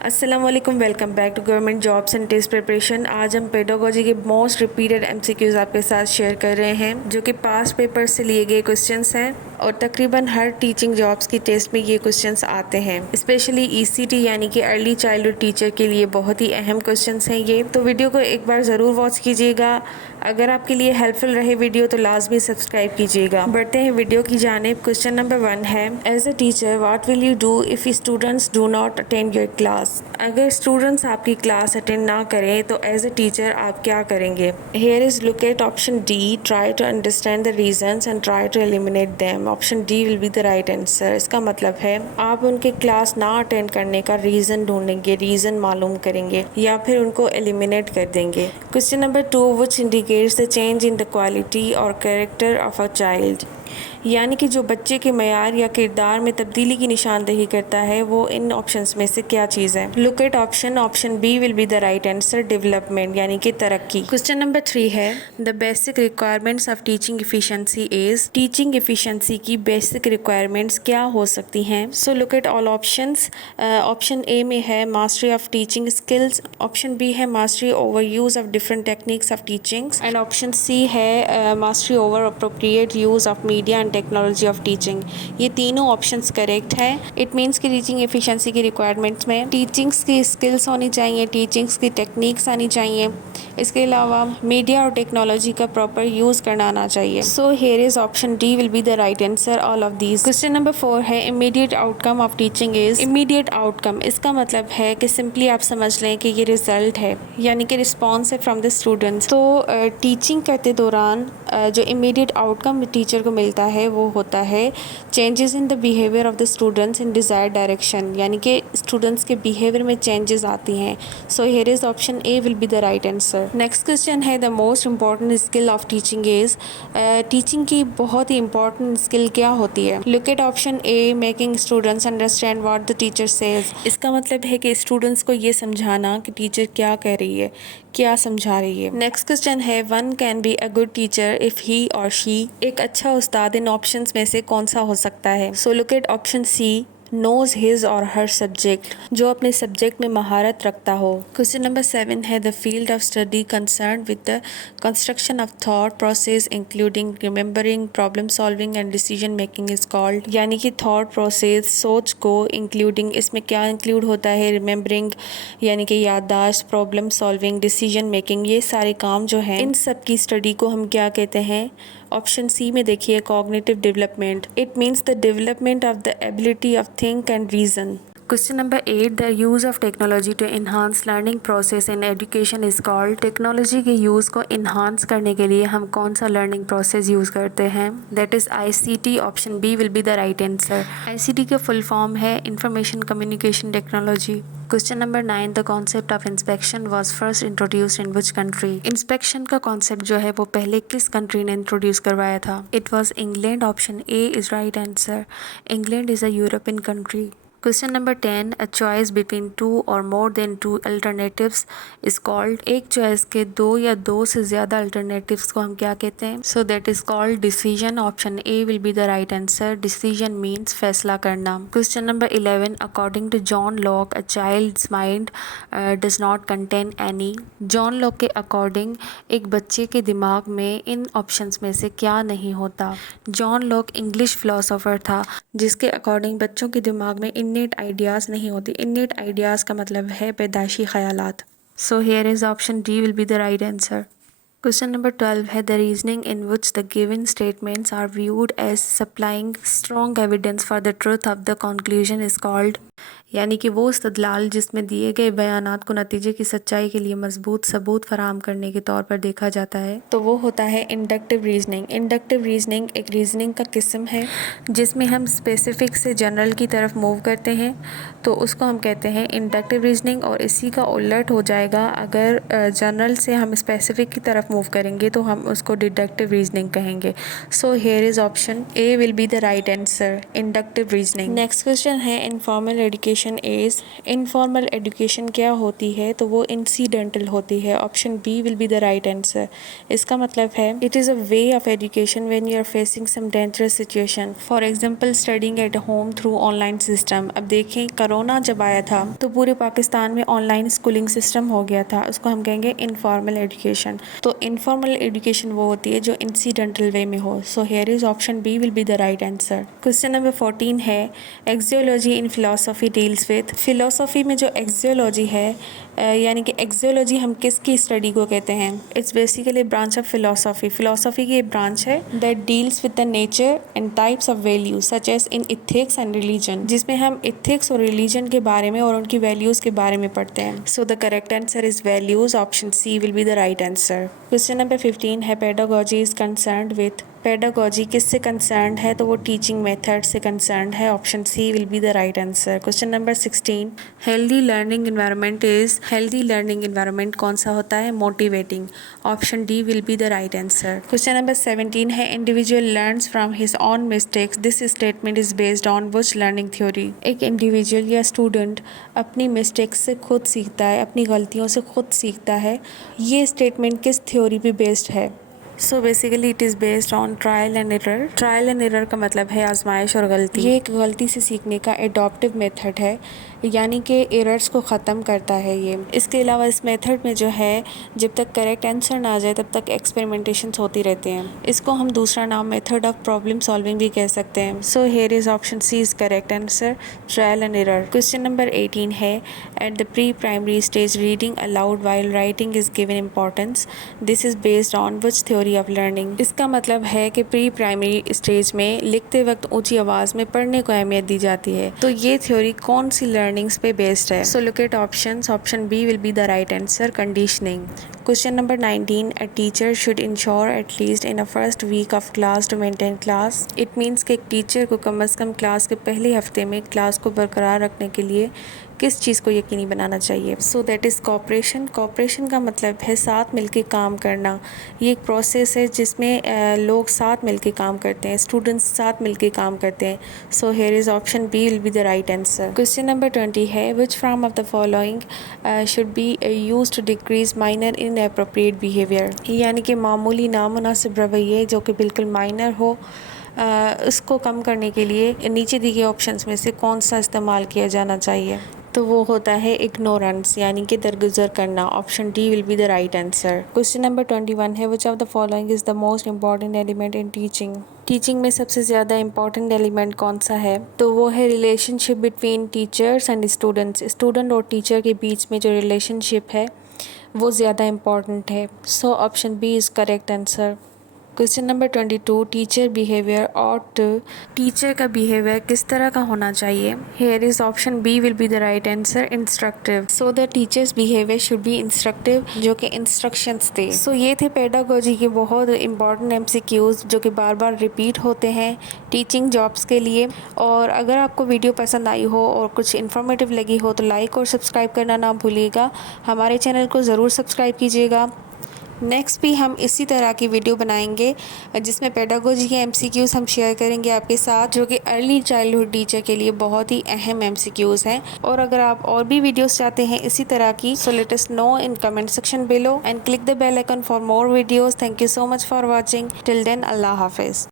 अस्सलाम वालेकुम, welcome back to government jobs and test preparation. आज हम पेडागोजी के मोस्ट रिपीटेड एमसीक्यूज आपके साथ शेयर कर रहे हैं जो कि पास्ट पेपर से लिए गए क्वेश्चंस हैं और तकरीबन हर टीचिंग जॉब्स की टेस्ट में ये क्वेश्चंस आते हैं। स्पेशली ईसीटी यानी कि अर्ली चाइल्डहुड टीचर के लिए बहुत ही अहम क्वेश्चंस हैं ये। तो वीडियो को एक बार ज़रूर वॉच कीजिएगा। अगर आपके लिए हेल्पफुल रहे वीडियो तो लाजमी सब्सक्राइब कीजिएगा। बढ़ते हैं वीडियो की जानिब। क्वेश्चन नंबर 1 है, as a teacher what will you do if students do not attend your class. अगर स्टूडेंट्स आपकी क्लास अटेंड ना करें तो एज अ टीचर आप क्या करेंगे। Here is look at option D, try to understand the reasons and try to eliminate them. Option D will be the right answer. इसका मतलब है आप उनके क्लास ना अटेंड करने का रीज़न ढूंढेंगे, रीज़न मालूम करेंगे या फिर उनको एलिमिनेट कर देंगे। Question number 2, which indicates the change in the quality और कैरेक्टर ऑफ अ चाइल्ड। यानी कि जो बच्चे के मयार या किरदार में तब्दीली की निशानदेही करता है वो इन ऑप्शंस में से क्या चीज़ है। Look at option B will be the right answer, development यानी कि तरक्की। क्वेश्चन नंबर 3 है, the basic requirements of teaching efficiency is. Teaching efficiency की बेसिक रिक्वायरमेंट्स क्या हो सकती हैं। So look at all options. Option A में है mastery of teaching skills, option B है mastery over use of different techniques of teachings and option C है mastery over appropriate use of media and technology of teaching. ये तीनों options correct है। It means कि teaching efficiency की requirements में teachings की skills होनी चाहिए, टीचिंग्स की टेक्निक्स आनी चाहिए, इसके अलावा मीडिया और टेक्नोलॉजी का प्रॉपर यूज़ करना आना चाहिए। सो here is option D will be the right answer, all of these. Question number 4 है, immediate outcome of teaching is. Immediate outcome इसका मतलब है कि सिंपली आप समझ लें कि ये रिजल्ट है यानी कि रिस्पॉन्स है फ्रॉम द स्टूडेंट्स। तो टीचिंग करते दौरान जो इमीडिएट आउटकम टीचर को मिलता है वो होता है changes in the behaviour of the students in desired direction, यानी कि स्टूडेंट्स के बिहेवियर में चेंजेस आती हैं। So here is option A will be the right answer. Next question है, the most important skill of teaching is. टीचिंग की बहुत ही इंपॉर्टेंट स्किल क्या होती है। Look at option A, making students understand what the teacher says. इसका मतलब है कि स्टूडेंट्स को ये समझाना कि टीचर क्या कह रही है, क्या समझा रही है। नेक्स्ट क्वेश्चन है, one can be a good teacher if he और शी। एक अच्छा उस्ताद इन ऑप्शंस में से कौन सा हो सकता है। So look at option C, knows his or her subject, जो अपने सब्जेक्ट में महारत रखता हो। क्वेश्चन नंबर 7 है, the field of study concern with the construction of thought process including remembering, problem solving and decision making is called. यानी कि thought process, सोच को, इंक्लूडिंग इसमें क्या इंक्लूड होता है, रिमेंबरिंग यानी कि याददाश्त, प्रॉब्लम सॉल्विंग, डिसीजन मेकिंग, ये सारे काम जो हैं इन सब की स्टडी को हम क्या कहते हैं। ऑप्शन सी में देखिए, cognitive development. It means the development of the ability of think and reason. Question number 8, the use of technology to enhance learning process in education is called. Technology के use को enhance करने के लिए हम कौन सा लर्निंग प्रोसेस यूज़ करते हैं। That is ICT. Option B will be the right answer. ICT का फुल फॉर्म है information communication technology. Question number 9, the concept of inspection was first introduced in which country. Inspection का concept जो है वो पहले किस कंट्री ने introduce करवाया था। It was England. Option A is right answer. England is a European country. Question number 10, a choice between two or more than two alternatives is called. एक चॉइस के दो या दो से ज़्यादा अल्टरनेटिव्स को हम क्या कहते हैं। So that is called decision. Option A will be the right answer. Decision means फैसला करना। Question number 11, according to John Locke a child's mind does not contain any. John Locke के अकॉर्डिंग एक बच्चे के दिमाग में इन ऑप्शंस में से क्या नहीं होता। जॉन लॉक इंग्लिश फिलोसोफर था जिसके अकॉर्डिंग बच्चों के दिमाग में इन्नेट आइडियाज़ नहीं होती। इन्नेट आइडियाज़ का मतलब है पैदाइशी ख्यालात। So here is option D will be the right answer. Question number 12 है, the reasoning in which the given statements are viewed as supplying strong evidence for the truth of the conclusion is called. यानी कि वो इस्तदलाल जिसमें दिए गए बयानात को नतीजे की सच्चाई के लिए मजबूत सबूत फराहम करने के तौर पर देखा जाता है तो वो होता है इंडक्टिव रीजनिंग। इंडक्टिव रीजनिंग एक रीजनिंग का किस्म है जिसमें हम स्पेसिफिक से जनरल की तरफ मूव करते हैं तो उसको हम कहते हैं इंडक्टिव रीजनिंग। और इसी का उलट हो जाएगा, अगर जनरल से हम स्पेसिफिक की तरफ मूव करेंगे तो हम उसको डिडक्टिव रीजनिंग कहेंगे। So here is option A will be the right answer, inductive reasoning. Next question है, informal education is, informal education क्या होती है, तो वो इंसिडेंटल होती है। Option B will be the right answer. इसका मतलब है it is a way of education when you are facing some dangerous situation, for example studying at home through online system. अब देखें कोरोना जब आया था तो पूरे पाकिस्तान में ऑनलाइन स्कूलिंग सिस्टम हो गया था, उसको हम कहेंगे इनफॉर्मल एजुकेशन। तो इनफॉर्मल एजुकेशन वो होती है जो इंसिडेंटल वे में हो। So here is option B will be the right answer. Question number 14 है axiology in philosophy deals with. Philosophy में जो एक्सियोलॉजी है यानी कि एक्सियोलॉजी हम किसकी स्टडी को कहते हैं? It's basically branch of philosophy. Philosophy की एक ब्रांच है that deals with the nature and types of values such as in ethics and religion, जिसमें हम इथिक्स और रिलीजन के बारे में और उनकी वैल्यूज के बारे में पढ़ते हैं। So the correct answer is values. Option C will be the right answer. Question number 15 है pedagogy is concerned with. Pedagogy किससे कंसर्न्ड है, तो वो टीचिंग मेथड से कंसर्न्ड है। Option C will be the right answer. Question number 16 healthy learning environment is. Healthy learning environment कौन सा होता है? Motivating. Option D will be the right answer. Question number 17 है individual learns from his on mistakes, this statement is based on which learning theory. एक individual या student अपनी mistakes से खुद सीखता है, अपनी गलतियों से खुद सीखता है, ये स्टेटमेंट किस थ्योरी पे बेस्ड है? So basically it is based on trial and error. Trial and error का मतलब है आजमाइश और गलती। ये एक गलती से सीखने का एडॉप्टिव मेथड है, यानी कि एरर्स को ख़त्म करता है ये। इसके अलावा इस मेथड में जो है जब तक करेक्ट आंसर ना आ जाए तब तक एक्सपेरिमेंटेशंस होती रहते हैं। इसको हम दूसरा नाम मेथड ऑफ प्रॉब्लम सॉल्विंग भी कह सकते हैं। So here is option C is correct answer, trial and error. Question number 18 है at the pre primary stage reading aloud while writing is given importance, this is based on which theory of learning. इसका मतलब है कि pre primary stage में लिखते वक्त ऊंची आवाज़ में पढ़ने को अहमियत दी जाती है, तो ये थ्योरी कौन सी लर्निंग्स पे बेस्ड है? So look at options. Option B will be the right answer, conditioning. Question number 19 a teacher should ensure at least in a first week of class to maintain class. It means कि एक teacher को कम अज़ कम class के पहले हफ्ते में class को बरकरार रखने के लिए किस चीज़ को यकीनी बनाना चाहिए? So that is cooperation. Cooperation का मतलब है साथ मिलके काम करना। ये एक प्रोसेस है जिसमें लोग साथ मिलके काम करते हैं, स्टूडेंट्स साथ मिलके काम करते हैं। So here is option B will be the right answer. Question number 20 है which from of the following should be used to decrease minor inappropriate behaviour, यानी कि मामूली नामुनासिब रवैये जो कि बिल्कुल माइनर हो, उसको कम करने के लिए नीचे दी गए ऑप्शंस में से कौन सा इस्तेमाल किया जाना चाहिए? तो वो होता है इग्नोरेंस, यानी कि दरगुजर करना। Option D will be the right answer. Question number 21 है which of the following is the most important element in teaching. Teaching में सबसे ज़्यादा इंपॉर्टेंट एलिमेंट कौन सा है? तो वो है relationship between teachers and students. Student और टीचर के बीच में जो रिलेशनशिप है वो ज़्यादा इंपॉर्टेंट है। So option B is correct answer. Question number 22 teacher behaviour ought. Teacher का बिहेवियर किस तरह का होना चाहिए? Here is option B will be the right answer, instructive. So the teacher's behaviour should be instructive, जो कि instructions थे। सो ये थे पेडागोजी के बहुत इंपॉर्टेंट एमसीक्यूज जो कि बार बार रिपीट होते हैं टीचिंग जॉब्स के लिए। और अगर आपको वीडियो पसंद आई हो और कुछ इन्फॉर्मेटिव लगी हो तो लाइक और सब्सक्राइब करना ना भूलिएगा। हमारे चैनल को ज़रूर सब्सक्राइब कीजिएगा। नेक्स्ट भी हम इसी तरह की वीडियो बनाएंगे जिसमें पेडागोजी के एमसीक्यूज़ हम शेयर करेंगे आपके साथ, जो कि अर्ली चाइल्डहुड टीचर के लिए बहुत ही अहम एमसीक्यूज़ हैं। और अगर आप और भी वीडियोस चाहते हैं इसी तरह की, so let us know in comment section below and click the bell icon for more videos. Thank you so much for watching. Till then अल्लाह हाफिज़।